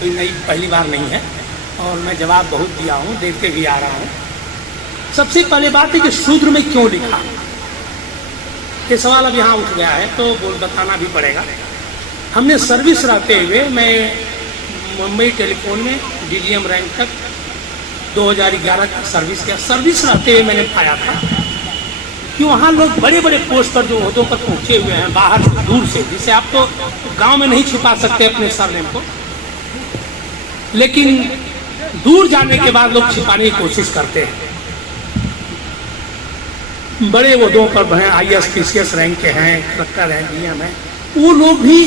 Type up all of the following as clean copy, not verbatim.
कोई नई पहली बार नहीं है और मैं जवाब बहुत दिया हूँ, देते भी आ रहा हूँ। सबसे पहले बात है कि शूद्र में क्यों लिखा, ये सवाल अब यहाँ उठ गया है तो बताना भी पड़ेगा। हमने सर्विस रहते हुए, मैं मुंबई टेलीफोन में DGM रैंक तक 2011 तक सर्विस किया। सर्विस रहते हुए मैंने पाया था कि वहाँ लोग बड़े बड़े पोस्ट पर जो ओहदों पर पहुँचे हुए हैं बाहर दूर से, जिसे आप तो गांव में नहीं छुपा सकते अपने सरनेम को, लेकिन दूर जाने के बाद लोग छिपाने की कोशिश करते हैं। बड़े ओहदों पर IAS PCS रैंक के हैं, कलेक्टर हैं, DM हैं, वो लोग भी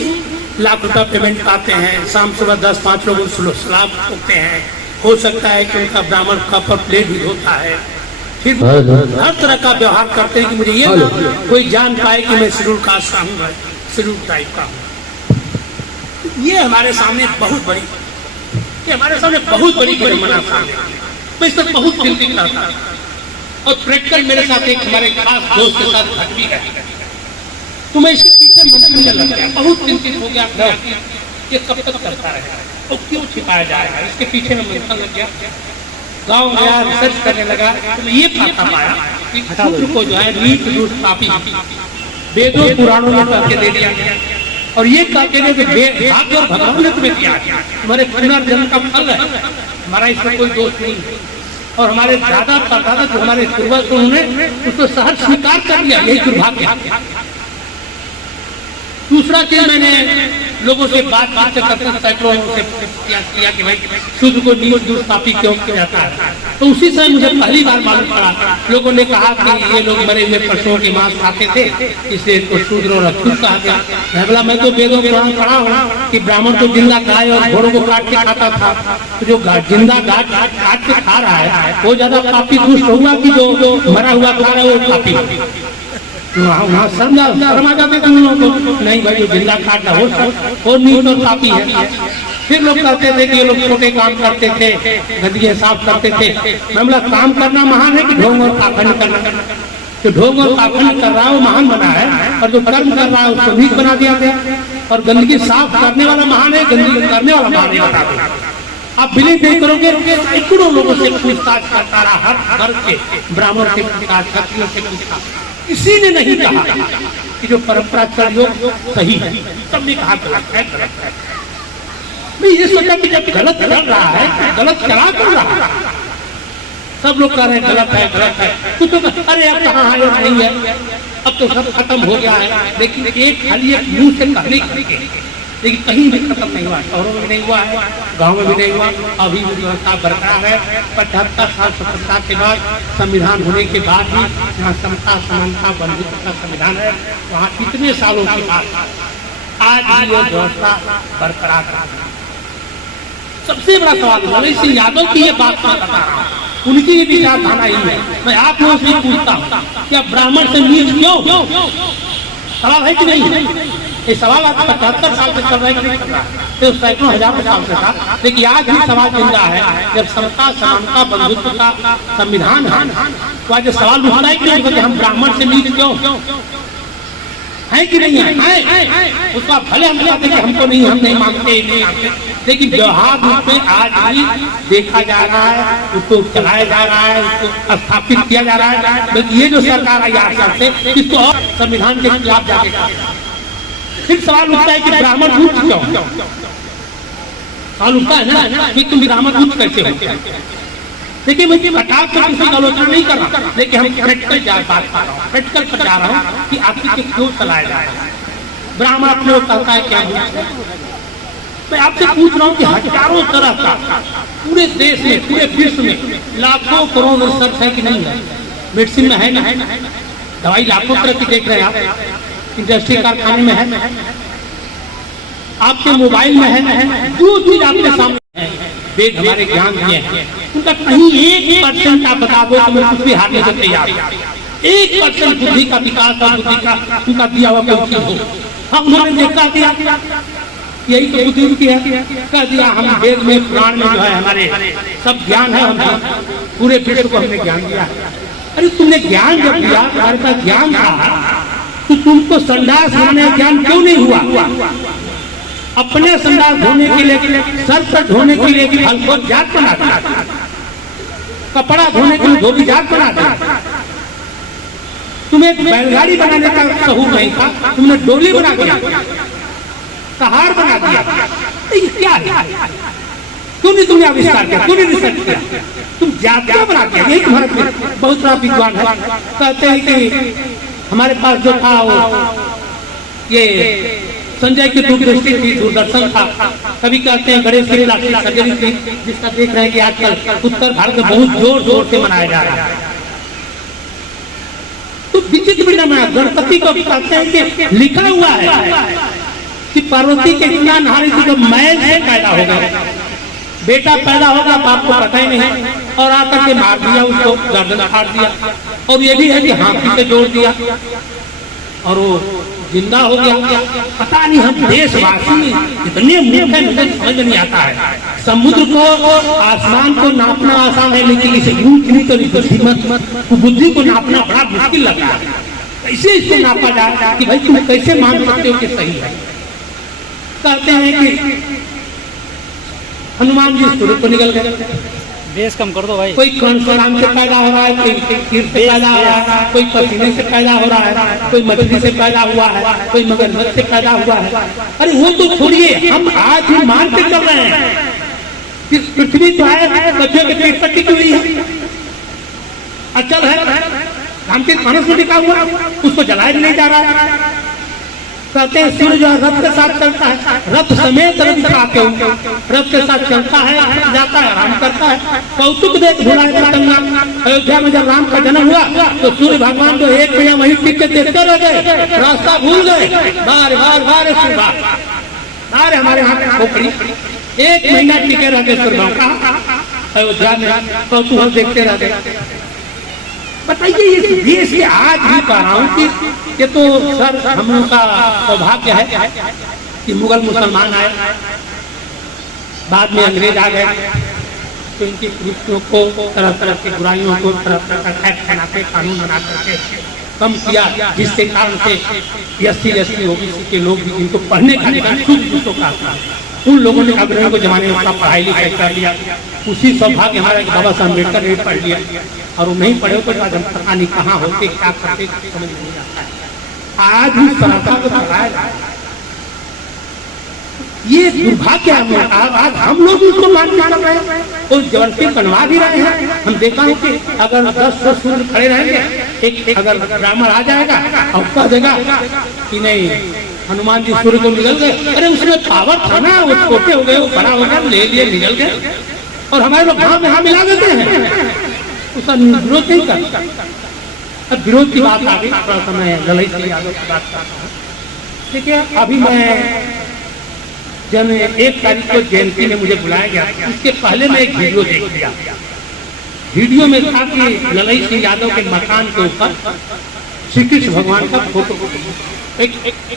लाख रुपया पेमेंट पाते हैं। शाम सुबह 10-5 लोग सलाम होते हैं। हो सकता है कि उनका ब्राह्मण कप और प्लेट भी धोता है। फिर हर तरह का व्यवहार करते हैं कि मुझे ये कोई जान पाए कि मैं शेड्यूल कास्ट का हूँ, शेड्यूल टाइप का हूँ। ये हमारे सामने बहुत बड़ी विडंबना सामने, मैं इस पर बहुत चिंतित रहता था। और प्रैक्टिकल मेरे साथ एक हमारे खास दोस्त के साथ घट भी है, तो मैं इसके पीछे मंथन लग गया, बहुत चिंतित हो गया ये कब तक करता रहेगा और क्यों छिपाया जाएगा, इसके पीछे में मंथन लग गया। गाँव गया, रिसर्च करने लगा, तो ये पता पाया कि शूद्र को जो है नीच दुष्ट पापी वेदों पुराणों में करके दे दिया गया। और ये कहते हैं कि भाग्य और भगवान ने तुम्हें दिया, तुम्हारे पुनर्जन्म का फल है, हमारा इसमें कोई दोष नहीं है। और हमारे दादा परदादा जो हमारे पूर्वज उन्होंने उसको सहज स्वीकार कर लिया, यही दुर्भाग्य। दूसरा चीज, मैंने लोगों से बात करते सैकड़ों से किया कि भाई शूद्र को नीच दुष्ट पापी क्यों किया जाता है, तो उसी समय मुझे पहली बार मालूम पड़ा, लोगों ने कहा कि ये लोग मरे हुए पशुओं के मांस खाते थे इसलिए इनको शूद्र और अछूत कहा गया। बोला मैं तो वेदों पुराण पढ़ा हूँ कि ब्राह्मण को जिंदा गाय और घोड़ों को काट के खाता था, तो जो जिंदा गाय काट के खा रहा है वो ज्यादा पापी दुष्ट होगा कि जो मरा हुआ खा रहा है वो पापी। वहाँ शर्म आ जाते थे उन लोगों को, नहीं भाई जो जिंदा काटना वो नीच और पापी है। फिर लोग कहते थे कि ये लोग छोटे काम करते थे, गंदगी साफ करते थे। मैं बोला काम करना महान है कि ढोंग और पाखंड करना? जो ढोंग और पाखंड कर रहा है वो महान बना है, और जो कर्म कर रहा है उसको नीच बना दिया गया। और गंदगी साफ करने वाला महान है, गंदगी करने वाला महान है। आप बिलीव नहीं करोगे, सैकड़ों लोगों से पूछताछ करता रहा, हर घर के ब्राह्मण से पूछताछ, क्षत्रियों से पूछताछ, किसी ने नहीं कहा कि जो परंपरा चल सही है। सबने कहा गलत है, गलत है। मैं ये सोचा कि जब गलत कर रहा है तो गलत चला कर रहा है। सब लोग कह रहे हैं गलत है, गलत है। तो अरे अब कहाँ है, नहीं है, अब तो सब खत्म हो गया है। लेकिन एक खाली एक मुंह से कहने के, लेकिन कहीं भी खत्म नहीं हुआ, शहरों में भी नहीं हुआ है, गाँव में भी नहीं हुआ। अभी भी व्यवस्था बरकरार है। 75 साल स्वतंत्रता के बाद, संविधान होने के बाद भी यहाँ समता, समानता, बंधुत्व का संविधान है। वहाँ कितने सालों के बाद आज भी यह व्यवस्था बरकरार है। सबसे बड़ा सवाल है, श्री यादव की ये बात मैं बता रहा हूँ, उनकी ये विचारधारा ही है। मैं आप लोगों से पूछता हूँ क्या ब्राह्मण से नीच क्यों? सवाल है कि नहीं? ये सवाल आप 75 साल से कर रहे हैं कि नहीं कर रहा है, तो सैकड़ों हजारों साल से था। लेकिन आज भी सवाल जिंदा है। जब समता, समानता, बंधुत्व का संविधान है, तो आज सवाल उठता है कि हम ब्राह्मण से नीच क्यों है कि नहीं है? उसका भले हम कहते हैं कि हमको नहीं, हम नहीं मानते, लेकिन व्यवहार रूप में आज भी देखा जा रहा है, उसको चलाया जा रहा है, उसको स्थापित किया जा रहा है। लेकिन ये जो सरकार है याद करते इसको और संविधान के खिलाफ जाके फिर सवाल उठता है कि ब्राह्मण उच्च क्यों? सवाल उठता है ना कि तुम ब्राह्मण उच्च कैसे हो? देखिए मैं हटाव से किसी की आलोचना नहीं कर रहा, लेकिन हम प्रैक्टिकल बात कर रहा हूँ, प्रैक्टिकल पर जा रहा हूँ कि आखिर क्यों चलाया जा रहा है। ब्राह्मण अपने लोग कहता है क्या? मैं आपसे पूछ रहा हूँ कि हजारों तरह का पूरे देश में, पूरे विश्व में लाखों करोड़ रिसर्च है कि नहीं है? मेडिसिन में है ना, दवाई लाखों तरह की देख रहे हैं आप, इंडस्ट्री कारखाने में है, आपके मोबाइल में है, जो चीज आपके सामने है, वेद हमारे ज्ञान दिए हैं, उनका कहीं 1% आप बता दो तो मैं कुछ भी हारने को तैयार हूं। 1% बुद्धि का विकास और बुद्धि का उनका दिया हुआ कोई चीज हो। हम उन्होंने देखा दिया, यही तो बुद्धि उनकी है, कह दिया हम वेद में, पुराण में जो है हमारे सब ज्ञान है, हम पूरे विश्व को हमने ज्ञान दिया है। अरे तुमने ज्ञान जब दिया, तुम्हारे पास ज्ञान था, तो तुमको संन्यास होने ज्ञान क्यों नहीं हुआ? अपने संडास धोने के लिए, सर पर धोने के लिए हल्को जात बनाते हैं, कपड़ा धोने के लिए धोबी जात बनाते हैं। तुम्हें बैलगाड़ी बनाने का सहूर नहीं था, तुमने डोली बना दिया, कहार बना दिया। तो ये क्या है? क्यों नहीं तुमने आविष्कार किया, क्यों नहीं रिसर्च किया? तुम जातियां बना दिया। यही भारत में बहुत बड़ा विद्वान है, कहते हैं कि हमारे पास जो था वो ये संजय की दूरदृष्टि थी, दूरदर्शन था। कभी कहते हैं गणेश की प्लास्टिक सर्जरी थी, जिसका देख रहे हैं कि आजकल उत्तर भारत में बहुत जोर जोर से मनाया जा रहा है। तो विचित्र परिणाम, गणपति को कहते हैं कि लिखा हुआ है कि पार्वती के इतना नारी थी जो मैल से पैदा हो गया, बेटा पैदा होगा बाप को पता ही नहीं, और आकर के मार दिया उसको, गर्दन काट दिया। और ये भी है कि हाथी से जोड़ दिया और वो जिंदा हो गया। पता नहीं हम देशवासी इतने मूर्ख हैं, मुझे समझ नहीं आता है। समुद्र को, आसमान को नापना आसान है, लेकिन इसे बुद्धि को नापना बड़ा मुश्किल लगता है। कैसे इसको नापा जाए कि भाई तुम कैसे मान सकते हो कि सही है? कहते हैं कि हनुमान जी सूर्य को निकल गए, बेस कम कर दो भाई। कोई कंसराम से पैदा हो रहा है, कोई तीर से पैदा हो रहा है, कोई पसीने से पैदा हो रहा है, कोई मछली से पैदा हुआ है, कोई मगरमच्छ से पैदा हुआ है। अरे वो तो छोड़िए, हम आज भी मानते चल रहे हैं कि पृथ्वी जो है बच्चों के पेट पर टिकी हुई है, अचल है, रामचरित मानस में लिखा हुआ, उसको जलाया भी नहीं जा रहा है। कहते हैं सूर्य जो रथ के साथ चलता है, रथ समेत रथ दिखाते हो, रथ के साथ चलता है, जाता है, आराम करता है। कौतुक देख भुलाए पतंगा। अयोध्या में जब राम का जन्म हुआ तो सूर्य भगवान जो एक महीना वहीं टिक के देखते रह गए, रास्ता भूल गए। बार बार बार बार हमारे यहाँ खोपड़ी एक महीना टिके रह गए सूर्य भगवान अयोध्या में, कौतूहल देखते रह गए। बताइए इस देश के आज भी कह रहा हूँ कि ये तो सर हम लोग का सौभाग्य है कि मुगल मुसलमान आए, बाद में अंग्रेज आ गए, तो इनकी कृतियों को, तरह तरह की बुराइयों को, तरह तरह का एक्ट बना के, कानून बना करके कम किया, जिसके कारण से SC ST OBC के लोग भी इनको पढ़ने का शुद्ध का उन लोगों ने अंग्रेजों को जमाने में अपना पढ़ाई लिखाई कर लिया। उसी सौभाग्य हमारे बाबा साहब अम्बेडकर ने पढ़ लिया, और वो नहीं पढ़े तो आज हम पता नहीं कहाँ होते, क्या करते, समझ नहीं आता है। आज भी सनातन को पढ़ाया जाए, ये दुर्भाग्य है। आज हम लोग उसको मानने कर रहे हैं और जबरदस्ती बनवा भी रहे हैं। हम देखा है कि अगर 10 सूर्य खड़े रहेंगे, एक अगर ब्राह्मण आ जाएगा और कह देगा कि नहीं हनुमान जी सूर्य को निकल गए, अरे उसमें पावर था ना, वो छोटे हो गए, वो बड़ा हो गया, ले लिए निकल गए, और हमारे लोग गाँव में यहाँ मिला देते हैं, उसका विरोध नहीं करता। अब विरोध की बात आ गई, थोड़ा समय लड़ाई से यादव की बात करता हूँ। देखिए अभी मैं जब 1 तारीख को जयंती में मुझे बुलाया गया, उसके पहले मैं एक वीडियो देख लिया। वीडियो में था कि लड़ाई सिंह यादव के मकान के ऊपर श्री कृष्ण भगवान का फोटो, एक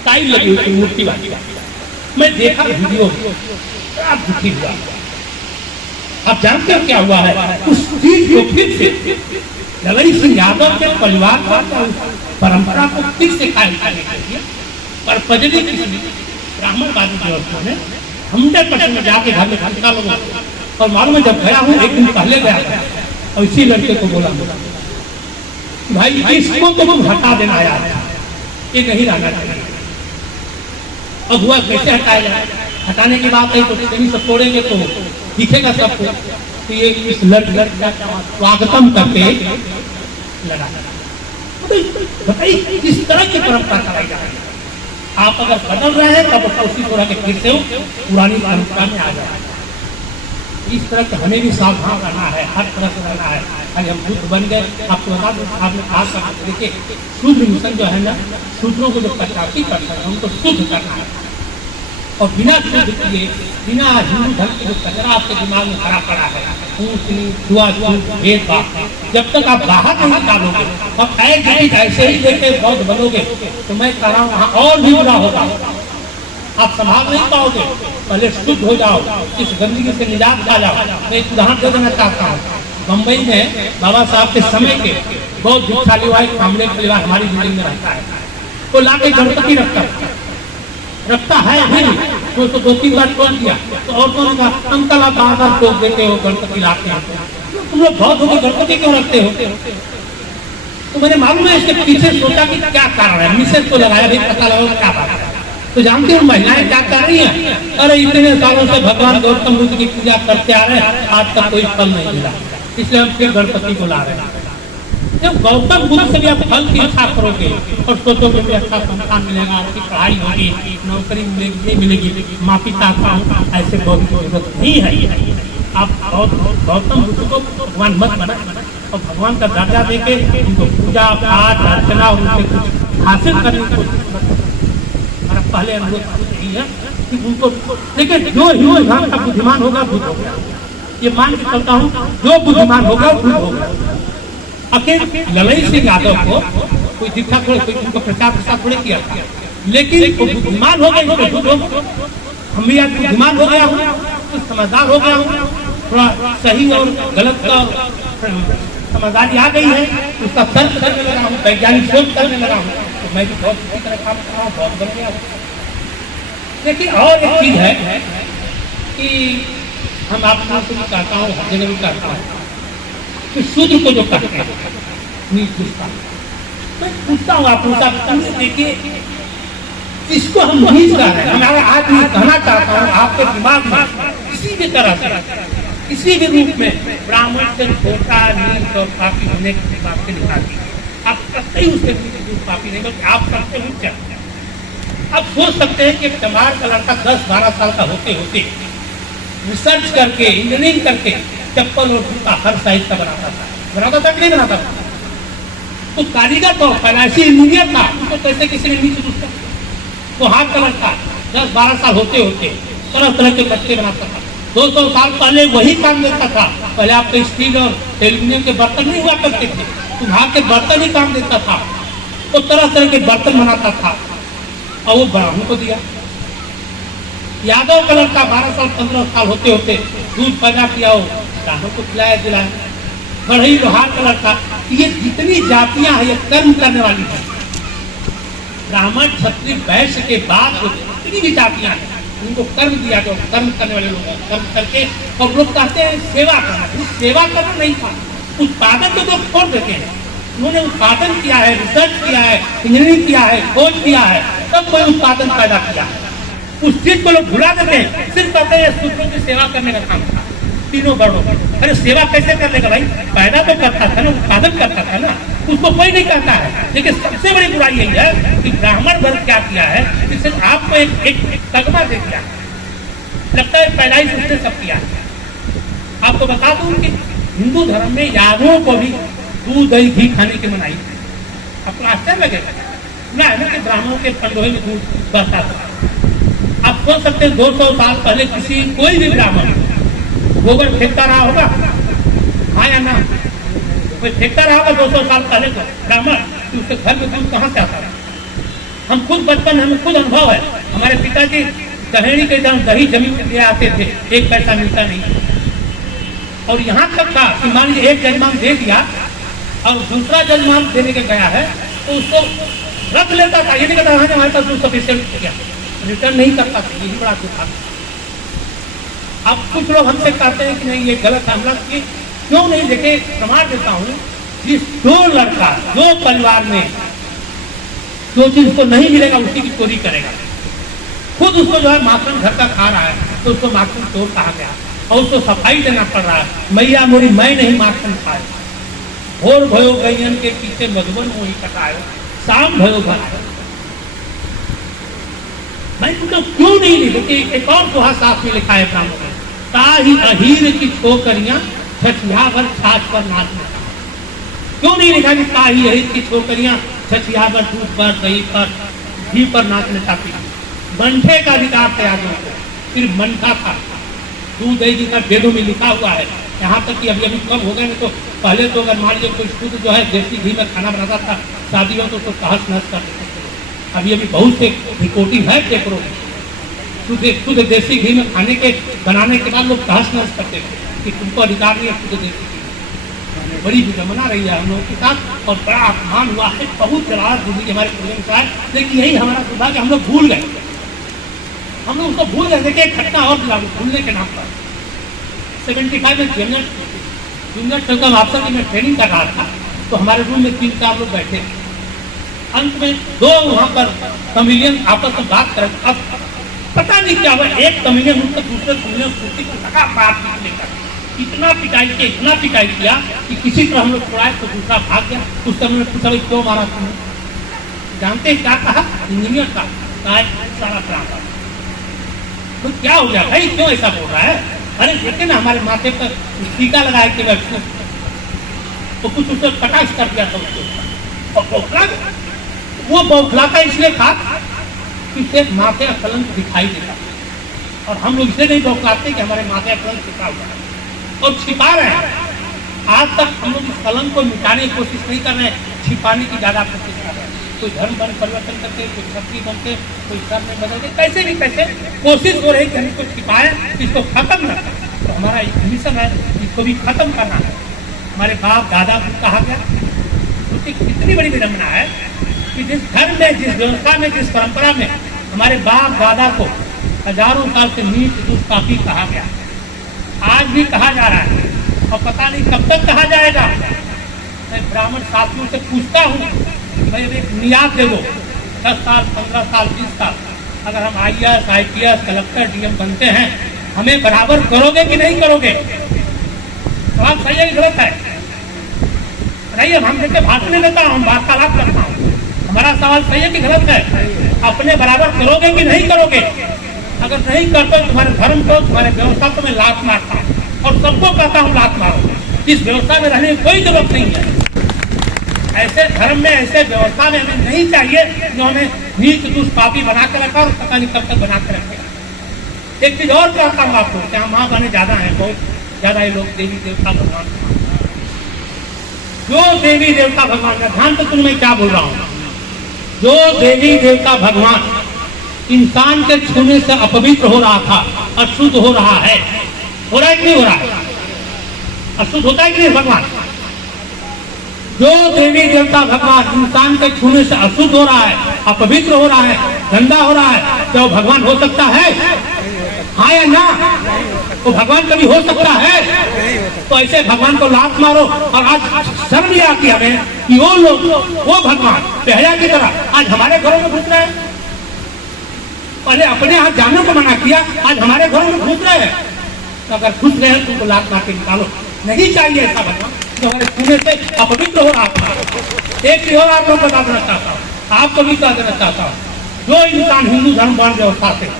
टाइल लगी हुई मूर्ति वाली। मैं देखा वीडियो, बड़ा दुखी हुआ। आप जानते हो क्या हुआ है? उस चीज को फिर से लड़ाई सिंह यादव के परिवार का परंपरा को फिर से कायम करने के लिए पर पजली किसी ब्राह्मणवादी व्यवस्था में 100% में जाके घर में घंटा लोगों और मालूम है, जब गया हूँ 1 दिन पहले गया था और इसी लड़के को बोला भाई इसको तो तुम हटा देना यार, ये नहीं रहना चाहिए। अब हुआ कैसे हटाया जाए? हटाने की बात है तो सभी सब तोड़ेंगे तो दिखेगा सबको कि ये इस लड़ का स्वागतम करके लड़ा। बताइए किस तरह की परंपरा कराई जा रही है? आप अगर बदल रहे हैं तब उसी तरह के फिर से पुरानी परंपरा में आ जाए। इस तरह से हमें भी सावधान रहना है, हर तरह से रहना है। अगर हम बुद्ध बन गए, आपको बता दूं, आपने कहा था देखिए शुद्ध मिशन जो है ना, शूद्रों को जो कटाक्षी करता है उनको शुद्ध करना है, और बिना शुद्ध किए, बिना हिंदू धर्म के कचरा आपके दिमाग में भरा पड़ा है, भेदभाव, जब तक आप बाहर नहीं निकालोगे और ऐसे ही लेके बौद्ध बनोगे तो मैं कह रहा हूँ वहाँ और भी बुरा होगा, आप संभाल नहीं पाओगे। पहले शुद्ध हो जाओ, इस गंदगी से निजात पा जाओ। मैं एक उदाहरण दे देना चाहता हूँ। मुंबई में बाबा साहब के समय के बहुत भिक्षाली हुआ एक कामले परिवार हमारी बिल्डिंग में रहता है, वो लाके गणपति रखता है अभी वो तो 2-3 बार छोड़ दिया। तो औरतों ने कहा हम तला बांधकर ठोक देते हो गणपति लाते हैं, तुम लोग बहुत हो गणपति क्यों रखते हो? तो मैंने मालूम है इसके पीछे सोचा कि क्या कारण है, मिसेज को लगाया भाई पता लगा क्या बात है। तो जानते हो महिलाएं क्या कर रही हैं? अरे इतने सालों से भगवान गौतम बुद्ध की पूजा करते आ रहे हैं, आज तक कोई फल नहीं मिला, इसलिए हम फिर गणपति को ला रहे हैं। जब गौतम बुद्ध से भी आप फल की इच्छा करोगे और सोचोगे कि अच्छा संतान मिलेगा, आपकी पढ़ाई होगी, नौकरी मिलेगी, नहीं मिलेगी, माँ पिता का ऐसे बहुत जरूरत नहीं है। आप गौतम बुद्ध को भगवान मत बना और भगवान का दर्जा देके उनको पूजा पाठ अर्चना और उनसे कुछ हासिल करने की कोशिश मत। पहले अनुरोध यही है कि उनको, लेकिन जो हिंदुस्तान का बुद्धिमान होगा बुद्ध होगा, ये मान के चलता हूँ, जो बुद्धिमान होगा बुद्ध होगा। अकेले ललई सिंह यादव को कोई दीक्षा थोड़े, कोई उनको प्रचार प्रसार थोड़े किया था, लेकिन वो बुद्धिमान हो गए, हम भी आज बुद्धिमान हो गया हूँ, कुछ समझदार हो गया हूँ, थोड़ा सही और गलत का समझदारी आ गई है, उसका तर्क करने लगा हूँ, वैज्ञानिक शोध करने लगा हूँ, तो मैं भी बहुत अच्छी तरह काम कर रहा हूँ, बहुत बन गया हूँ। लेकिन और एक चीज है कि हम आप लोगों को भी कहता हूँ, हर जगह भी कहता हूँ कि शूद्र को जो कहते हैं नीच पूछता, मैं पूछता हूँ आप लोग देखिए इसको हम नीच कह रहे हैं। हमारा आज मैं कहना चाहता हूँ आपके दिमाग में किसी भी तरह से किसी भी रूप में ब्राह्मण से छोटा नीच और पापी होने की बात से निकालती, आप कतई उससे पापी नहीं, बल्कि आप सबसे ऊंचा। आप सोच सकते हैं कि चमार का लड़का 10-12 साल का होते होते रिसर्च करके इंजीनियरिंग करके चप्पल और जूता हर साइज का बनाता था कि नहीं बनाता था? तो कारीगर तो पैदाइशी इंजीनियर था, उसको कैसे किसी ने नीचे दूसरा वो हाथ का लड़का 10-12 साल होते होते तरह तरह के बच्चे बनाता था। 200 साल पहले वही काम देता था। पहले आपके स्टील और एल्यूमिनियम के बर्तन नहीं हुआ करते थे, तुम्हारे के बर्तन ही काम देता था, वो तरह तरह के बर्तन बनाता था और वो ब्राह्मण को दिया। यादव का लड़का 12 साल 15 साल होते होते दूध पैदा किया, हो ब्राह्मण को खिलाया दिलाया। बढ़ई लोहार का लड़का, ये जितनी जातियां हैं ये कर्म करने वाली है। ब्राह्मण क्षत्रिय वैश्य के बाद जितनी भी जातियां हैं उनको कर्म दिया, जो कर्म करने वाले लोग कर्म करके, और लोग कहते हैं सेवा करना, सेवा करना नहीं था, उत्पादन तो लोग छोड़ देते हैं। उन्होंने उत्पादन किया है, रिसर्च किया है, इंजीनियरिंग किया है, खोज किया है, तब कोई उत्पादन पैदा किया है। उस चीज को लोग भुला देते हैं, सिर्फ कहते हैं सूत्रों की सेवा करने का काम था तीनों वर्णों का। अरे सेवा कैसे कर लेगा भाई, पैदा तो करता था ना, उत्पादन करता था ना, उसको कोई नहीं कहता है। लेकिन सबसे बड़ी बुराई यही है कि ब्राह्मण वर्ग क्या किया है, जिससे आपको एक तगमा दे दिया, लगता है पैदाइश उसने सब किया है। आपको बता दूं कि हिंदू धर्म में यादवों को भी दूध दही घी खाने की मनाही थी। आपको आश्चर्य लगेगा ना, है ना कि ब्राह्मणों के पंडोहे में दूध बहता था। आप सोच सकते हैं 200 साल पहले कोई भी ब्राह्मण गोबर फेंकता रहा होगा, हाँ या ना? कोई फेंकता रहा होगा 200 साल पहले का ब्राह्मण, तो उसके घर में दूध कहाँ से आता है? हम खुद बचपन, हमें खुद अनुभव है, हमारे पिताजी कहेड़ी के जब दही जमीन ले आते थे, 1 पैसा मिलता नहीं। और यहाँ तक था कि मान लीजिए एक जजमान दे दिया और दूसरा जजमान देने के गया है तो उसको रख लेता था, ये नहीं कहता हमारे पास दूध सफिशिएंट गया, रिटर्न नहीं करता था। यही बड़ा दुख था। अब कुछ लोग हमसे कहते हैं कि नहीं ये गलत है, हम क्यों नहीं देखे? प्रमाण देता हूँ, जिस दो लड़का दो परिवार में जो चीज को नहीं मिलेगा उसी की चोरी करेगा, खुद उसको जो है माखन घर का खा रहा है तो उसको माखन चोर कहा गया और उसको सफाई देना पड़ रहा है। मैया मोरी मैं नहीं माखन खाए, भोर भयो गैयन के पीछे मधुबन हो ही कटाए, शाम भयो घर मैं तुमको क्यों नहीं ली? देखिए एक और दोहा साफ में लिखा है ब्राह्मण में, ताही अहीर की छोकरियां छठिया पर छाछ पर नाचने। क्यों नहीं लिखा कि ताही अहीर की छोकरियां छठिया पर दूध पर दही पर घी पर नाचने चाहती? मंठे का अधिकार था यादों को, फिर मंठा था, दूध दही जी का वेदों में लिखा हुआ है। यहाँ तक कि अभी कम हो गए नहीं तो पहले तो अगर मान लीजिए कोई शुद्ध जो है देसी घी में खाना बनाता था शादियों तो उसको तहस नहस कर देते थे। अभी बहुत से रिपोर्टिंग है पेपरों में, शुद्ध देसी घी में खाने के बनाने के बाद लोग तहस नहस करते थे कि तुमको अधिकार नहीं है शुद्ध देसी घी। बड़ी विडम्बना रही है हम लोगों के साथ और बड़ा अपमान हुआ है, बहुत जलाल बुद्धि हमारे पूर्वज का है। लेकिन यही हमारा सुधार कि हम लोग भूल गए, हम लोग उसको भूल गए। देखिए एक घटना और लागू भूलने के नाम पर 75 में जूनियर टेलीकॉम ऑफिसर की मैं ट्रेनिंग कर रहा था, तो हमारे रूम में 3-4 लोग बैठे। अंत में 2 वहाँ पर कमेडियन आपस में बात कर, अब पता नहीं क्या हुआ, एक कमेडियन उनसे दूसरे कमेडियन कुर्सी को लगा मार लेकर इतना पिटाई किया कि किसी तरह हम लोग छुड़ाए तो दूसरा भाग गया। उस समय ने पूछा क्यों मारा तुमने? जानते हैं क्या कहा? इंजीनियर का सारा ड्रामा। तो क्या हो गया भाई, क्यों ऐसा बोल रहा है? अरे देखे ना हमारे माथे पर टीका लगाए के बैठे, तो कुछ उसने कटाक्ष कर दिया था उसको, और बौखला वो बौखला का इसलिए था कि उसे माथे का कलंक दिखाई देता, और हम लोग इसे नहीं बौखलाते कि हमारे माथे का कलंक छिपा हुआ है और छिपा रहे हैं। आज तक हम लोग इस कलंक को मिटाने की कोशिश नहीं कर रहे हैं, छिपाने की ज्यादा कोशिश कर रहे हैं। कोई धर्म बन परिवर्तन करके, कोई शक्ति बनते, कोई धर्म में बदलते, कैसे नहीं कैसे कोशिश हो रही कि हम इसको छिपाए, इसको खत्म न करें। तो हमारा एक मिशन है, इसको भी खत्म करना है। हमारे बाप दादा को कहा गया, उसकी कितनी बड़ी विडंबना है कि जिस धर्म में, जिस व्यवस्था में, जिस परंपरा में हमारे बाप दादा को हजारों साल से नीच दुष्ट पापी कहा गया, आज भी कहा जा रहा है, और पता नहीं कब तक कहा जाएगा। मैं ब्राह्मण साथियों से पूछता हूँ, भाई एक नियात दे दो, 10 साल, 15 साल, 20 साल, अगर हम IAS, IPS, कलेक्टर, DM बनते हैं, हमें बराबर करोगे कि नहीं करोगे? सवाल सही है कि गलत है? नहीं, अब हम जैसे भाषण नहीं देता, हम वार्तालाप करता हूँ, हमारा सवाल सही है कि गलत है? अपने बराबर करोगे कि नहीं करोगे? अगर नहीं करते तो तुम्हारे धर्म को, तुम्हारे व्यवस्था को मैं लात मारता हूँ, और सबको कहता हूँ लात मारो। इस व्यवस्था में रहने की कोई जरूरत नहीं है। ऐसे धर्म में, ऐसे व्यवस्था में हमें नहीं चाहिए जो हमें नीच दुष्ट पापी बना कर रखा और पता नहीं कब तक बना कर रखेगा। एक चीज और कहता हूँ आपको, क्या माँ बहने ज्यादा है, बहुत ज्यादा ये लोग देवी देवता भगवान, जो देवी देवता भगवान का ध्यान तो मैं क्या बोल रहा हूँ, जो देवी देवता भगवान इंसान के छूने से अपवित्र हो रहा था, अशुद्ध हो रहा है, हो रहा है कि नहीं हो रहा है? अशुद्ध होता है कि नहीं भगवान? जो देवी देवता भगवान इंसान के छूने से अशुद्ध हो रहा है, अपवित्र हो रहा है, गंदा हो रहा है, क्या वो भगवान हो सकता है? हाँ या ना? वो भगवान कभी हो सकता है? तो ऐसे भगवान को लात मारो। और आज शर्म नहीं आती हमें कि वो लोग, वो भगवान पहला की तरह आज हमारे घरों में घुस रहे हैं। पहले अपने यहाँ जाने को मना किया, आज हमारे घरों में घुस रहे हैं। तो अगर घुस रहे हैं तो उनको लात मार के निकालो। नहीं चाहिए ऐसा भगवान जो हमारे छूने से अपवित्र हो रहा था। एक चीज और आप लोग बता देना चाहता हूँ, आपको भी बता देना चाहता हूँ, जो इंसान हिंदू धर्म वर्ण व्यवस्था से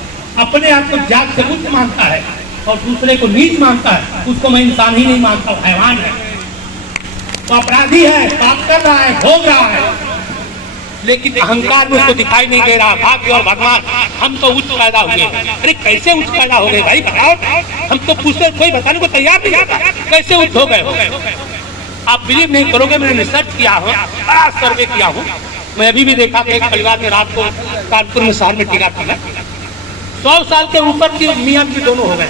अपने आप को जात से उच्च मानता है और दूसरे को नीच मानता है, उसको मैं इंसान ही नहीं मानता, हैवान है, तो अपराधी है, पाप कर रहा है, भोग रहा है। लेकिन अहंकार में उसको दिखाई नहीं दे रहा। भाग्य और भगवान, हम तो उच्च पैदा हुए। अरे कैसे उच्च पैदा हो गए भाई, बताओ? हम तो पूछते, कोई बताने को तैयार नहीं आता, कैसे उच्च हो गए? आप बिलीव नहीं करोगे, मैंने रिसर्च किया हूँ, बड़ा सर्वे किया हूँ। मैं अभी भी देखा था एक परिवार में रात को कानपुर में शहर में टीका था, 100 साल के ऊपर की मियाँ भी दोनों हो गए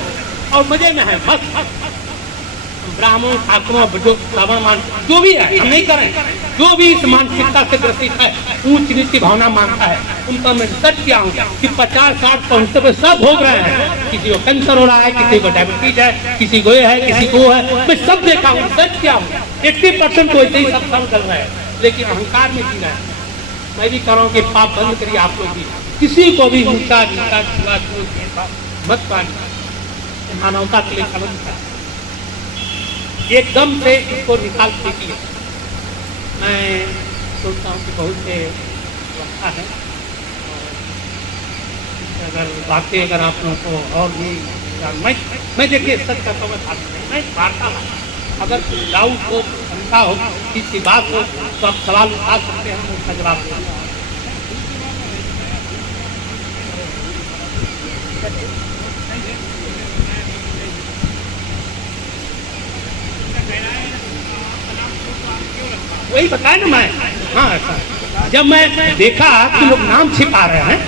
और मजे में है, मस्त। ब्राह्मण, ठाकुरों, श्रावण मान, जो भी है, हम नहीं करें, जो भी इस मानसिकता से ग्रसित है, ऊंच नीच की भावना मानता है, उन पर मैं रिसर्च किया हूँ कि 50-60 पहुंचते पे सब भोग रहे हैं। किसी को कैंसर हो रहा है, किसी को डायबिटीज है, किसी को ये है, किसी को है। मैं सब देखा हूँ, रिसर्च किया हूँ। 80% तो ऐसे ही सब चल रहे हैं, लेकिन अहंकार में जी रहे हैं। मैं भी कह रहा हूँ कि पाप बंद करिए आप लोग भी, किसी को भी ऊंचा नीचा मत पानी, मानवता के लिए समझ एकदम से इसको निकाल दीजिए। मैं सोचता हूँ कि बहुत से लगता है, अगर बातें अगर आप लोगों को और भी मैं देखिए सच करता हूँ, मैं वार्ता अगर डाउट हो, शंका हो, किसी बात हो तो आप सवाल उठा सकते हैं, उसका जवाब दें। वही बताया ना मैं। हाँ, ऐसा जब मैं देखा कि लोग नाम छिपा रहे हैं,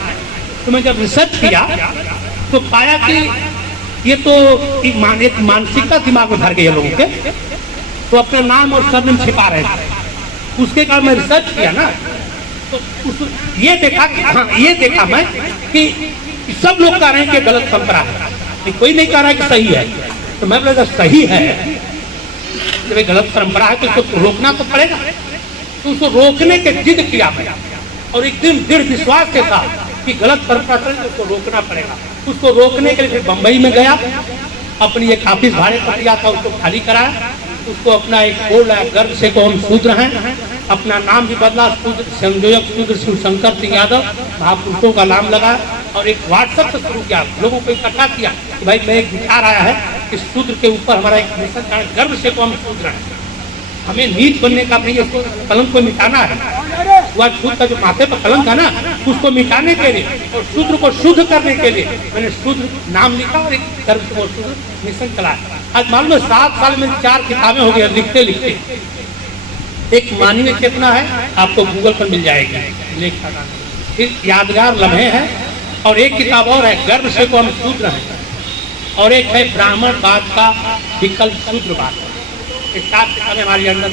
तो मैं जब रिसर्च किया तो पाया कि ये तो एक मानसिकता दिमाग में भर गई है लोगों के, तो अपना नाम और सरनेम छिपा रहे थे। उसके बाद मैं रिसर्च किया ना, तो ये देखा कि हाँ, ये देखा मैं कि कि सब लोग कह रहे हैं कि गलत परंपरा है, कोई नहीं कह रहा है कि सही है। तो मैं बोला सही है, जब गलत परंपरा है तो उसको रोकना तो पड़ेगा। तो उसको रोकने के जिद किया मैं, और एक दिन दृढ़ विश्वास के साथ कि गलत परंपरा चले तो उसको रोकना पड़ेगा। उसको रोकने के लिए फिर बम्बई में गया, अपनी एक ऑफिस भाड़े पर दिया था, उसको खाली कराया, उसको अपना एक बोर्ड लाया, गर्व से को हम शूद्र हैं, अपना नाम भी बदला, शूद्र संयोजक शूद्र शिवशंकर सिंह यादव महापुरुषों का नाम लगाया, और एक व्हाट्सएप से शुरू किया, लोगों को इकट्ठा किया कि भाई मैं एक विचार आया है कि शूद्र के ऊपर हमारा एक मिशन है, गर्व से को हम शूद्र हैं, हमें नीच बनने का नहीं, इसको कलंक को मिटाना है। वह शूद्र का जो माथे पर कलंक है ना, उसको मिटाने के लिए और शूद्र को शुद्ध करने के लिए मैंने शूद्र नाम लिखा और एक गर्व से वो शूद्र मिशन चलाया। आज मालूम है 7 साल में 4 किताबें हो गई लिखते लिखते। एक मानवीय चेतना है, आपको गूगल पर मिल जाएगी, लेख का नाम, फिर यादगार लम्हे हैं, और एक किताब और है, गर्व से को हम शूद्र हैं, और एक है ब्राह्मणवाद का विकल्प शूद्रवाद। ये 4 किताबें हमारी अंदर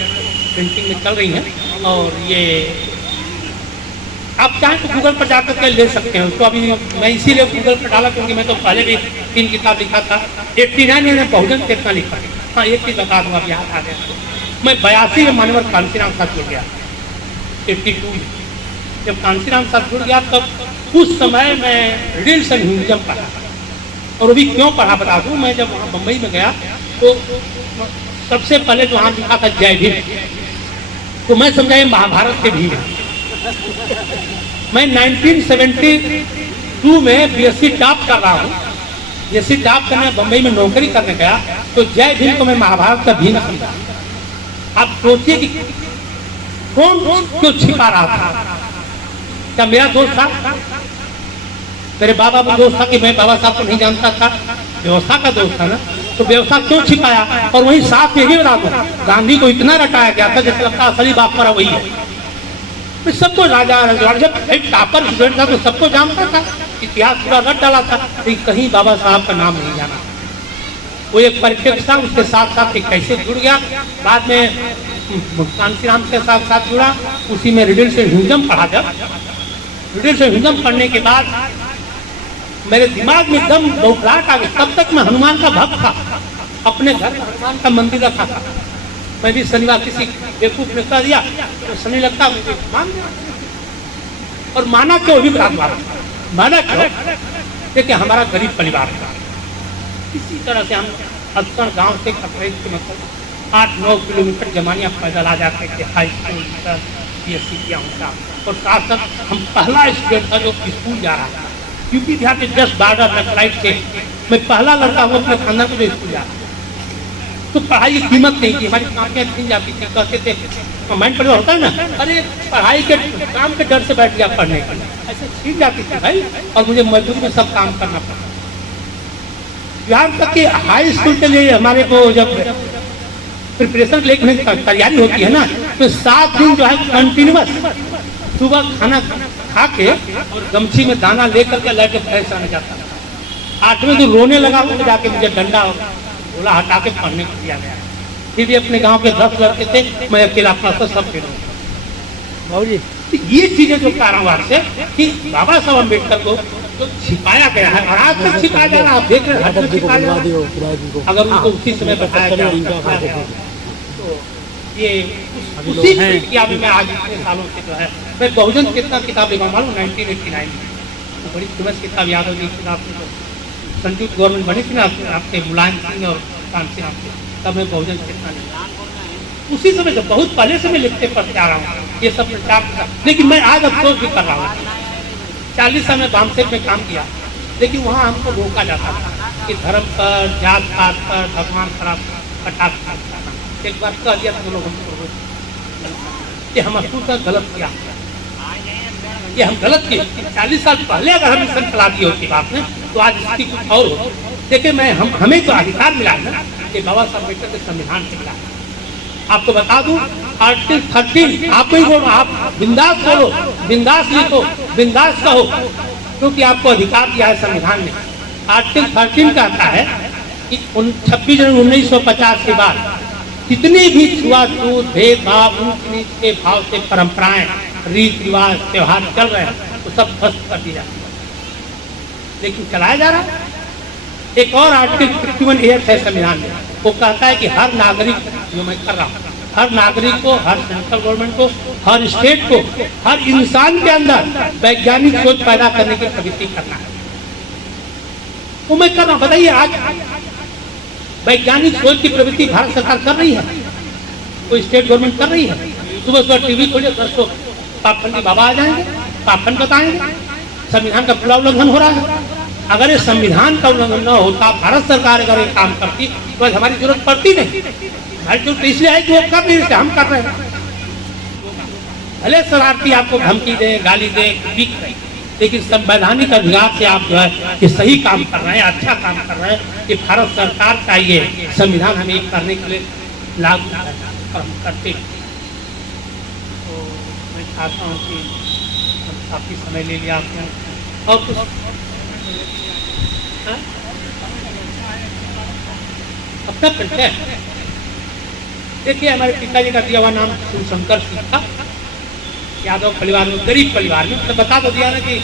प्रिंटिंग में चल रही हैं, और ये आप चाहें तो गूगल पर जाकर के ले सकते हैं उसको। अभी मैं इसीलिए गूगल पर डाला क्योंकि मैं तो पहले भी 3 किताब लिखा था। 89 में बहुजन चेतना लिखा। हाँ, एक चीज़ बता दूँ, अब याद आ गया, मैं 82 में मानवर कांसीराम साथ जुड़ गया, 82 में जब कांसीराम साथ जुड़ गया, तब उस समय मैं रिडल्स एंड ह्यूमनिज्म पढ़ा, और अभी क्यों पढ़ा बता दूँ। मैं जब वहाँ बम्बई में गया तो सबसे पहले जो वहाँ लिखा था जय भीम, तो मैं समझा ये महाभारत के भीम है। मैं 1972 में बीएससी टॉप कर रहा हूँ, बीएससी टॉप करने बम्बई में नौकरी करने गया, तो जय भीम को मैं महाभारत का भीम समझा। आप सोचिए कि कौन क्यों छिपा रहा था। क्या मेरा दोस्त था, मेरे बाबा का दोस्त था कि मैं बाबा साहब को नहीं जानता था, व्यवस्था का दोस्त था ना, तो व्यवस्था क्यों छिपाया। और वही साथ यही बता दूं, गांधी को इतना रटाया गया था जैसे लगता असली बाप पर वही है। सबको राजा जब टॉपर स्टूडेंट था तो सबको जानता था, इतिहास पूरा रट डाला था, लेकिन कहीं बाबा साहब का नाम नहीं जाना। वो एक परिप्रेक्ष्य था, उसके साथ साथ एक कैसे जुड़ गया। बाद में कांसीराम के साथ साथ जुड़ा, उसी में रिडल्स एंड ह्यूमनिज्म पढ़ा। जब रिडल्स एंड ह्यूमनिज्म पढ़ने के बाद मेरे दिमाग में एकदम बौखलाहट आ गई। तब तक मैं हनुमान का भक्त था, अपने घर में हनुमान का मंदिर रखा था। मैं भी शनिवार किसी बेवकूफ ने कह दिया तो शनि लगता मुझे मान दिया, और माना क्यों भी माना क्यों, देखिए हमारा गरीब परिवार था। इसी तरह से हम अक्सर गांव से कपड़ेज के मतलब 8-9 किलोमीटर जमानिया पैदल आ जाते थे। हाई स्कूल BSc किया उनका, और साथ साथ हम पहला स्टूडेंट था जो स्कूल जा रहा था। यूपी बिहार के 10 12 फ्लाइट थे, मैं पहला लड़का हूँ अपने खानदान को जो स्कूल जा रहा। तो पढ़ाई की कीमत नहीं थी, हमारी कापियाँ छीन जाती थी, कहते थे माइंड पर होता है ना, अरे पढ़ाई के काम के डर से बैठ गया पढ़ने के लिए, ऐसे छीन जाती थी भाई। और मुझे मजदूरी में सब काम करना पड़ा। यहाँ तक कि हाई स्कूल के लिए हमारे को जब प्रिपरेशन लेने की तैयारी होती है ना, तो 7 दिन जो है कंटिन्यूअस सुबह खाना खा के और गमछी में दाना लेकर के लड़के फ्रेश आने जाता था। 8वें दिन रोने लगा, तो जाके मुझे डंडा बोला हटा के पढ़ने को दिया गया। फिर भी अपने गांव के 10 लड़के थे, मैं अकेला अपना सब खेलूँ। ये चीजें जो कह रहा हूँ आपसे कि बाबा साहब अम्बेडकर को जो छिपाया गया है, और आज तक छिपाया जा रहा है, आप देख रहे हैं। अगर उनको उसी समय बताया गया तो ये उसी प्रक्रिया में मैं आज इतने सालों से जो है मैं बहुजन चेतना किताब लिखा मालूम 1989 में, तो बड़ी फेमस किताब यादव जी की किताब संयुक्त गवर्नमेंट बनी थी ना आपके मुलायम सिंह और कांसीराम से, तब मैं बहुजन चेतना लिखा। उसी समय से बहुत पहले से मैं लिखते पढ़ते आ रहा हूँ ये सब प्रचार। लेकिन मैं आज अफसोस भी कर रहा हूँ, 40 साल में बामसेट में काम किया, लेकिन वहाँ हमको रोका जाता था कि धर्म पर, जात पात पर, भगवान पर कटाक्ष। एक बार कह दिया तो लोग हमको कि हम असूल का गलत किया, ये हम गलत किए। 40 साल पहले अगर हम मिशन चला दिए होती बात में, तो आज स्थिति कुछ और हो। देखिए मैं हमें तो अधिकार मिला है ना, कि बाबा साहब अम्बेडकर के संविधान से मिला। आपको बता दूं, आर्टिकल 13 आप ही बोलो, आप बिंदास बोलो, बिंदास लिखो, बिंदास कहो, क्योंकि आपको अधिकार दिया है संविधान ने। आर्टिकल 13 कहता है कि 26 जनवरी 1950 के बाद जितनी भी छुआछूत, भेदभाव, ऊंच नीच के भाव से परंपराएं, रीति रिवाज, त्योहार चल रहे हैं, वो सब ध्वस्त कर दिया। लेकिन चलाया जा रहा है। एक और आर्टिकल 51A है संविधान में, वो कहता है कि हर नागरिक, जो मैं कर रहा हूँ, हर नागरिक को, हर सेंट्रल गवर्नमेंट को, हर स्टेट को, हर इंसान के अंदर वैज्ञानिक सोच पैदा करने की प्रवृत्ति करना है। वो मैं कर रहा हूँ। बताइए, आज वैज्ञानिक सोच की प्रवृत्ति भारत सरकार कर रही है, कोई स्टेट गवर्नमेंट कर रही है? सुबह सुबह टीवी खोलिए, दर्शकों पापन की बाबा आ जाएंगे, पापन बताएंगे संविधान का पूरा उल्लंघन हो रहा है। अगर ये संविधान का उल्लंघन न होता, भारत सरकार अगर ये काम करती तो हमारी जरूरत पड़ती नहीं। हमारी जरूरत इसलिए है कि वो कर नहीं रहे, हम कर रहे हैं। भले शरारती आपको धमकी दे, गाली दे, लेकिन संवैधानिक अधिकार से आप जो है कि सही काम कर रहे हैं, अच्छा काम कर रहे हैं, कि भारत सरकार का ये संविधान हमें करने के लिए लागू करते हैं। तो मैं चाहता हूँ कि काफ़ी समय ले लिया आपने, और कुछ अपना परिचय। देखिए, हमारे पिताजी का दिया हुआ नाम शिवशंकर सिंह था, यादव परिवार में, गरीब परिवार में। तो बता तो दिया ना कि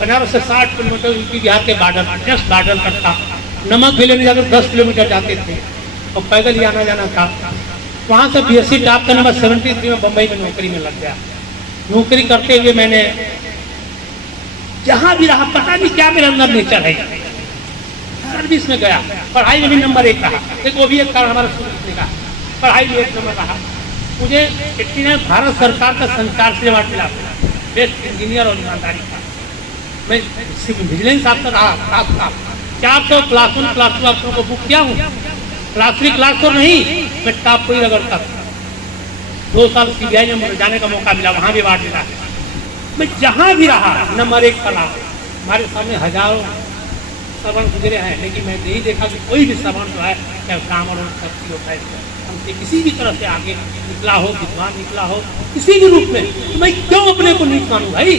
बनारस से 60 किलोमीटर यूपी बिहार के बॉर्डर, जस्ट बॉर्डर पर था। नमक भी लेने जाते 10 किलोमीटर जाते थे, और पैदल ही आना जाना था। वहाँ से BSc टॉप करने में 73 में बम्बई में नौकरी में लग गया। नौकरी करते हुए मैंने जहाँ भी रहा, पता नहीं क्या मेरे अंदर नेचर है, सर्विस में गया, पढ़ाई में भी नंबर 1 रहा। एक वो भी एक कारण हमारा शुरू का, पढ़ाई में 1 नंबर रहा। मुझे इतनी भारत सरकार का संचार से अवार्ड मिला, बेस्ट इंजीनियर और ईमानदारी का। मैं विजिलेंस ऑफिसर रहा, 400 क्लास 1 क्लास 2 अफसरों को बुक किया हूँ। क्लास 3 क्लास 4 नहीं, मैं टॉप कोई रगड़ता था। 2 साल CBI में जाने का मौका मिला, वहाँ भी अवार्ड मिला। मैं जहाँ भी रहा नंबर 1 पर रहा। हमारे सामने हजारों श्रवण गुजरे हैं, लेकिन मैं नहीं देखा कि कोई भी श्रवण जो है, चाहे ब्राह्मण हो, शक्ति होता है, हमसे किसी भी तरह से आगे निकला हो, विद्वान निकला हो, किसी भी रूप में, तो मैं क्यों अपने को नीच मानूं भाई?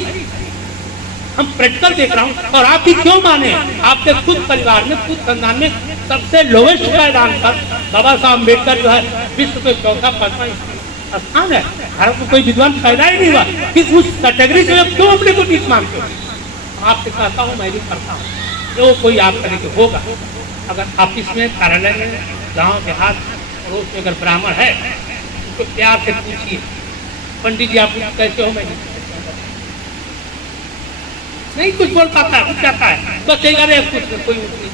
हम प्रैक्टिकल देख रहा हूँ। और आप भी क्यों माने? आपके खुद परिवार में, खुद खानदान में सबसे लोवेस्ट पायदान पर बाबा साहब अम्बेडकर जो है विश्व के 4था 5वां स्थान है। भारत में कोई विद्वान पैदा ही नहीं हुआ, किस उस कैटेगरी से क्यों अपने को नीच मानते हो? आपसे कहता हूँ, मैं भी करता हूँ, जो कोई आप करके होगा। अगर ऑफिस में, कार्यालय में, गाँव देहात पड़ोस में अगर ब्राह्मण है, उसको प्यार से पूछिए, पंडित जी आप कैसे हो? मैं नहीं कुछ बोल पाता है, कुछ कहता है, बस यही अरे कुछ कोई नहीं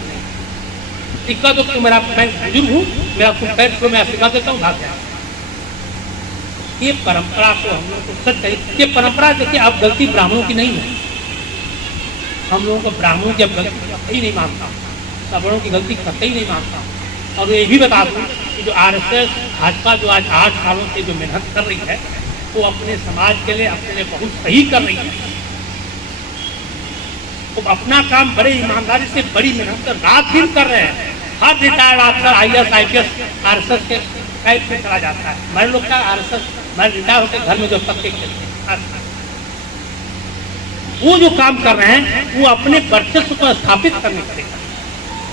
सिक्का दो, तो मेरा मैं बुजुर्ग हूँ, मेरा कुछ पैर को मैं सिखा देता हूँ, भाग जाए। ये परंपरा को हम लोग को सच है, ये परंपरा देखिए, अब गलती ब्राह्मणों की नहीं है। हम लोगों को ब्राह्मणों की अब गलती कतई नहीं मानता, सवर्णों की गलती कतई नहीं मानता। और ये भी बता दूँ कि जो RSS भाजपा जो आज 8 सालों से जो मेहनत कर रही है, वो अपने समाज के लिए, अपने लिए बहुत सही कर रही है। वो अपना काम बड़े ईमानदारी से, बड़ी मेहनत कर रात दिन कर रहे हैं। हर रिटायर्ड अफसर IAS IPS RSS के टाइप में चला जाता है। हमारे लोग का RSS, मैं रिटायर होकर घर में जो पत्ते वो जो काम कर रहे हैं, वो अपने वर्चस्व को स्थापित करने के लिए।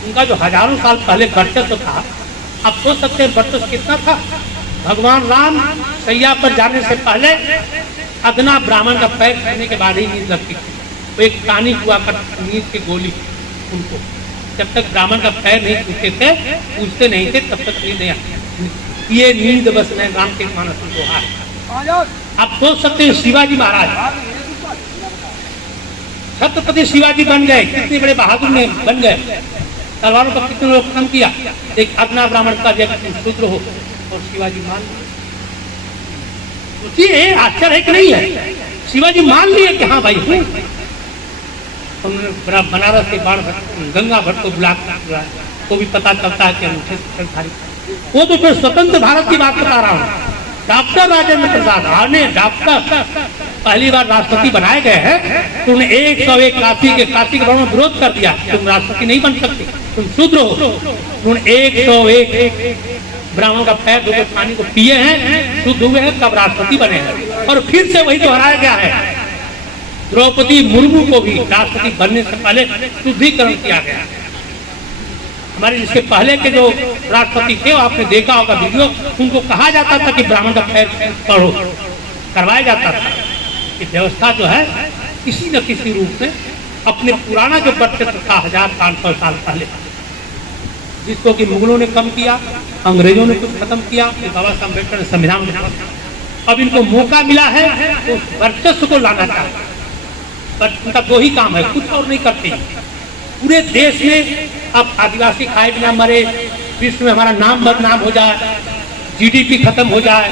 उनका जो हजारों साल पहले वर्चस्व था, आप सोच सकते हैं वर्चस्व कितना था। भगवान राम सैया पर जाने से पहले अदना ब्राह्मण का पैर छूने के बाद ही नींद लगती थी। वो एक कहानी हुआ कर नींद की गोली, उनको जब तक ब्राह्मण का पैर नहीं छूते थे, पूछते नहीं थे, तब तक नींद नहीं आती। ये नींद बस मैं राम के मानस में दोहा है। आप सोच सकते हैं शिवाजी महाराज, छत्रपति शिवाजी बन गए, कितने बड़े बहादुर ने बन गए, तलवारों का कितने लोग खत्म किया। एक अदना ब्राह्मण का शूद्र हो और शिवाजी मान लिए। आश्चर्य है कि नहीं है? शिवाजी मान लिए कि हाँ भाई हूँ। उन्होंने बनारस के बाण गंगा भट्ट को बुला, तो भी पता चलता है कि अंगूठे। वो तो फिर स्वतंत्र भारत की बात बता रहा हूँ। डॉक्टर राजेंद्र प्रसाद आने डॉक्टर पहली बार राष्ट्रपति बनाए गए हैं, तो उन्हें 101 काशी के बारे में विरोध कर दिया, तुम राष्ट्रपति नहीं बन सकते, तुम शूद्र हो। उन्होंने 101 ब्राह्मण का पैर धोकर पानी को पिए हैं, शुद्ध हुए हैं, तब राष्ट्रपति बने हैं। और फिर से वही दोहराया गया है। द्रौपदी मुर्मू को भी राष्ट्रपति बनने से पहले शुद्धिकरण किया गया। हमारे इसके पहले के जो राष्ट्रपति थे, आपने देखा होगा वीडियो, उनको कहा जाता था कि ब्राह्मण का पैर पढ़ो, करवाया जाता था। ये व्यवस्था जो है किसी न किसी रूप में अपने पुराना जो वर्चस्व था 1500 साल पहले, जिसको कि मुगलों ने कम किया, अंग्रेजों ने कुछ खत्म किया, बाबा साहब अम्बेडकर ने संविधान बना। अब इनको मौका मिला है तो वर्चस्व को लाना चाहता है, पर उनका दो ही काम है, कुछ और नहीं करते। पूरे देश में अब आदिवासी खाए बिना मरे, विश्व में हमारा नाम बदनाम हो जाए, जीडीपी खत्म हो जाए,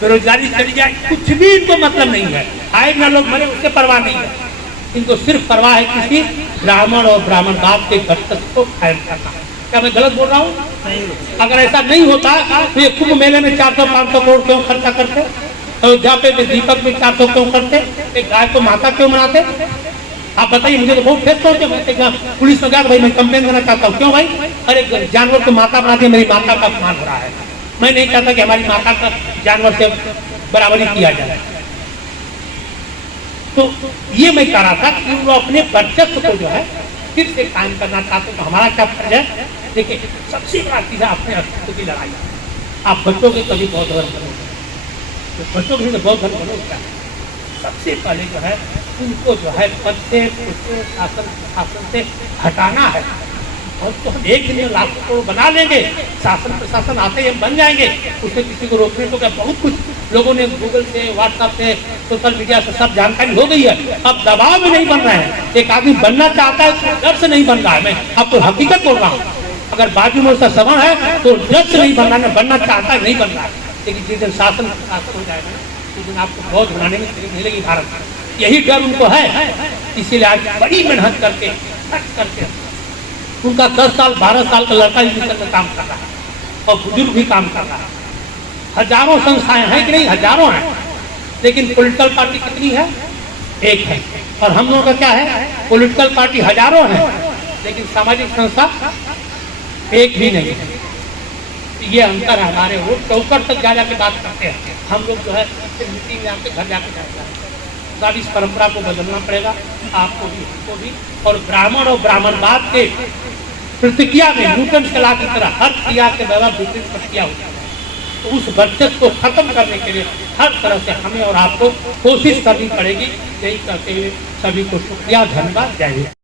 बेरोजगारी चली जाए, कुछ भी इनको मतलब नहीं है। खाए बिना लोग मरे उससे परवाह नहीं है, इनको सिर्फ परवाह है किसी ब्राह्मण और ब्राह्मणवाद के वर्चस्व को कायम करना। क्या मैं गलत बोल रहा हूँ? अगर ऐसा नहीं होता तो ये कुंभ मेले में 400-500 करोड़ क्यों खर्चा करते? अयोध्या पे दीपक में 400 क्यों करते? एक गाय को माता क्यों मनाते? आप बताइए, मुझे तो बहुत फेस होते। मैं पुलिस में गया भाई मैं कंप्लेन करना चाहता हूँ। क्यों भाई? अरे जानवर को माता बना दिया, मेरी माता का अपमान हो रहा है। मैं नहीं चाहता कि हमारी माता का जानवर से बराबरी किया जाए। तो ये मैं कह रहा था कि वो अपने वर्चस्व को जो है फिर से कायम करना चाहते, तो हमारा क्या फर्ज है? देखिए, सबसे बड़ा चीज है अपने अस्तित्व की लड़ाई। आप बच्चों के कभी बहुत धन बनोगे, तो बच्चों के बहुत धन बनोगे, सबसे पहले जो है उनको जो है पद से शासन से हटाना है। और तो हम एक दिन में लाखों करोड़ बना लेंगे, शासन प्रशासन आते ही हम बन जाएंगे, उससे किसी को रोकने को क्या? बहुत कुछ लोगों ने गूगल से, व्हाट्सएप से, सोशल मीडिया से सब जानकारी हो गई है। अब दबाव में नहीं बन रहे हैं। एक आदमी बनना चाहता है, डर से नहीं बन रहा है। मैं आपको हकीकत बोल रहा हूँ, अगर बाजू में उसका सवाल है तो डर से नहीं बन रहा है, बनना चाहता है, नहीं बन रहा है। लेकिन जिस दिन शासन हो जाएगा उस दिन आपको बहुत बनाने में मिलेगी भारत में। यही डर उनको है, इसीलिए आज बड़ी मेहनत करके उनका 10 साल 12 साल का लड़का इस मिशन में काम कर रहा है और बुजुर्ग भी काम कर रहा है। हजारों संस्थाएं हैं कि नहीं? हजारों हैं, लेकिन पॉलिटिकल पार्टी कितनी है? एक है। और हम लोगों का क्या है? पॉलिटिकल पार्टी हजारों है, लेकिन सामाजिक संस्था एक भी नहीं है। ये अंतर है हमारे। वो चौकर तक जा जाके बात करते हैं, हम लोग जो है मीटिंग में आके घर जाके जाते हैं। सारी इस परंपरा को बदलना पड़ेगा, आपको भी, हमको भी। और ब्राह्मण और ब्राह्मणवाद के प्रतिक्रिया में न्यूटन की कला की तरह हर क्रिया के द्वारा विपरीत प्रतिक्रिया होती है। तो उस वर्चस्व को खत्म करने के लिए हर तरह से हमें और आपको कोशिश करनी पड़ेगी। यही करते हुए सभी को शुक्रिया, धन्यवाद, जय हिंद।